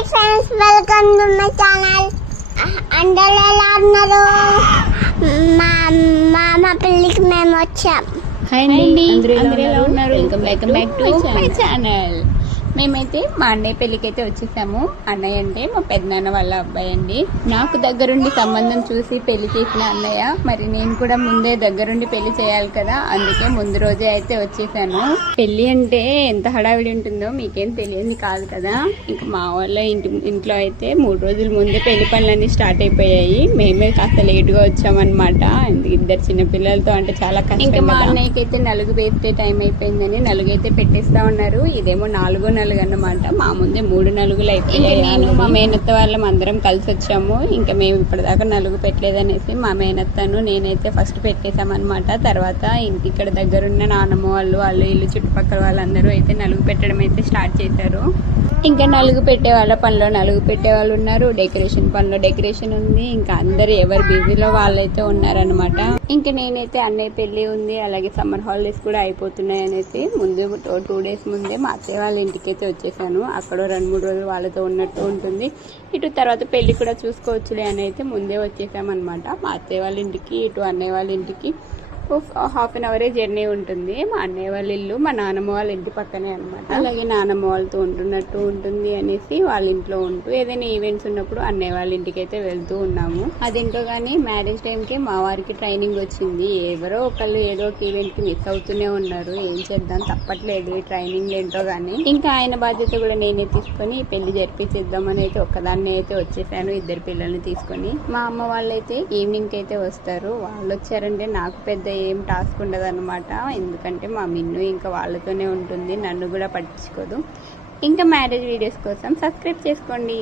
Hi friends, welcome to my channel. అందరూ ఎలా ఉన్నారు? మా మామ పెళ్ళికి మేము వచ్చాం. హాయ్ అండి, అందరూ ఎలా ఉన్నారు? Welcome back to my channel. మేమైతే మా అన్నయ్య పెళ్ళికి అయితే వచ్చేసాము. అన్నయ్య అంటే మా పెద్దనాన్న వాళ్ళ అబ్బాయి అండి. నాకు దగ్గరుండి సంబంధం చూసి పెళ్లి చేసిన అన్నయ్య, మరి నేను కూడా ముందే దగ్గరుండి పెళ్లి చేయాలి కదా, అందుకే ముందు రోజే అయితే వచ్చేసాను. పెళ్లి అంటే ఎంత హడావిడి ఉంటుందో మీకేం తెలియంది కాదు కదా. ఇంక మా వాళ్ళ ఇంట్లో అయితే 3 రోజుల ముందే పెళ్లి పనులన్నీ స్టార్ట్ అయిపోయాయి. మేమే కాస్త లేట్ గా వచ్చామన్నమాట. ఇద్దరు చిన్న పిల్లలతో అంటే చాలా కష్టం. ఇంకా మా అన్నయ్యకి అయితే నలుగు వేస్తే టైం అయిపోయిందని నలుగైతే పెట్టేస్తా ఉన్నారు. ఇదేమో 4వ నలుగు అన్నమాట. మా ముందే 3 నలుగులు అయిపోయాయి. నేను మా మేనత్త వాళ్ళం అందరం కలిసి వచ్చాము. ఇంకా మేము ఇప్పటిదాకా నలుగు పెట్టలేదనేసి మా మేనత్తను నేనైతే ఫస్ట్ పెట్టేశామన్నమాట. తర్వాత ఇక్కడ దగ్గరున్న నాన్నమ్మ వాళ్ళు ఇల్లు చుట్టుపక్కల వాళ్ళందరూ అయితే నలుగు పెట్టడం అయితే స్టార్ట్ చేశారు. ఇంకా నలుగు పెట్టే వాళ్ళ పనిలో నలుగు పెట్టే వాళ్ళు ఉన్నారు, డెకరేషన్ పనిలో డెకరేషన్ ఉంది. ఇంకా అందరు ఎవరు బిజీలో వాళ్ళైతే ఉన్నారనమాట. ఇంకా నేనైతే అన్నయ్య పెళ్లి ఉంది, అలాగే సమ్మర్ హాలిడేస్ కూడా అయిపోతున్నాయి అనేసి ముందు 2 డేస్ ముందే మా అత్తయ్య వాళ్ళ ఇంటికి అయితే వచ్చేసాను. అక్కడ 2-3 రోజులు వాళ్ళతో ఉన్నట్టు ఉంటుంది. ఇటు తర్వాత పెళ్లి కూడా చూసుకోవచ్చులే అని అయితే ముందే వచ్చేసామన్నమాట. మా అత్తయ్య వాళ్ళ ఇంటికి ఇటు అన్నయ్య వాళ్ళ ఇంటికి ½ అన్ అవరే జర్నీ ఉంటుంది. మా అన్నయ్య వాళ్ళ ఇల్లు మా నాన్నమ్మ వాళ్ళ ఇంటి పక్కనే అనమాట. అలాగే నాన్నమ్మ వాళ్ళతో ఉంటున్నట్టు ఉంటుంది అనేసి వాళ్ళ ఇంట్లో ఉంటూ ఏదైనా ఈవెంట్స్ ఉన్నప్పుడు అన్నయ్య వాళ్ళ ఇంటికి అయితే వెళ్తూ ఉన్నాము. అదేంటో కానీ మ్యారేజ్ టైంకి మా వారికి ట్రైనింగ్ వచ్చింది. ఎవరో ఒకళ్ళు ఏదో ఒక ఈవెంట్ కి మిస్ అవుతూనే ఉన్నారు. ఏం చేద్దాం, తప్పట్లేదు ఈ ట్రైనింగ్ ఏంటో గానీ. ఇంకా ఆయన బాధ్యత కూడా నేనే తీసుకొని పెళ్లి జరిపించేద్దామని అయితే ఒక్కదాన్ని అయితే వచ్చేసాను, 2 పిల్లల్ని తీసుకొని. మా అమ్మ వాళ్ళైతే ఈవినింగ్ అయితే వస్తారు. వాళ్ళు వచ్చారంటే నాకు పెద్ద ఏం టాస్క్ ఉండదు అనమాట. ఎందుకంటే మా మిన్ను ఇంకా వాళ్ళతోనే ఉంటుంది, నన్ను కూడా పట్టించుకోదు. ఇంకా మ్యారేజ్ వీడియోస్ కోసం సబ్స్క్రైబ్ చేసుకోండి.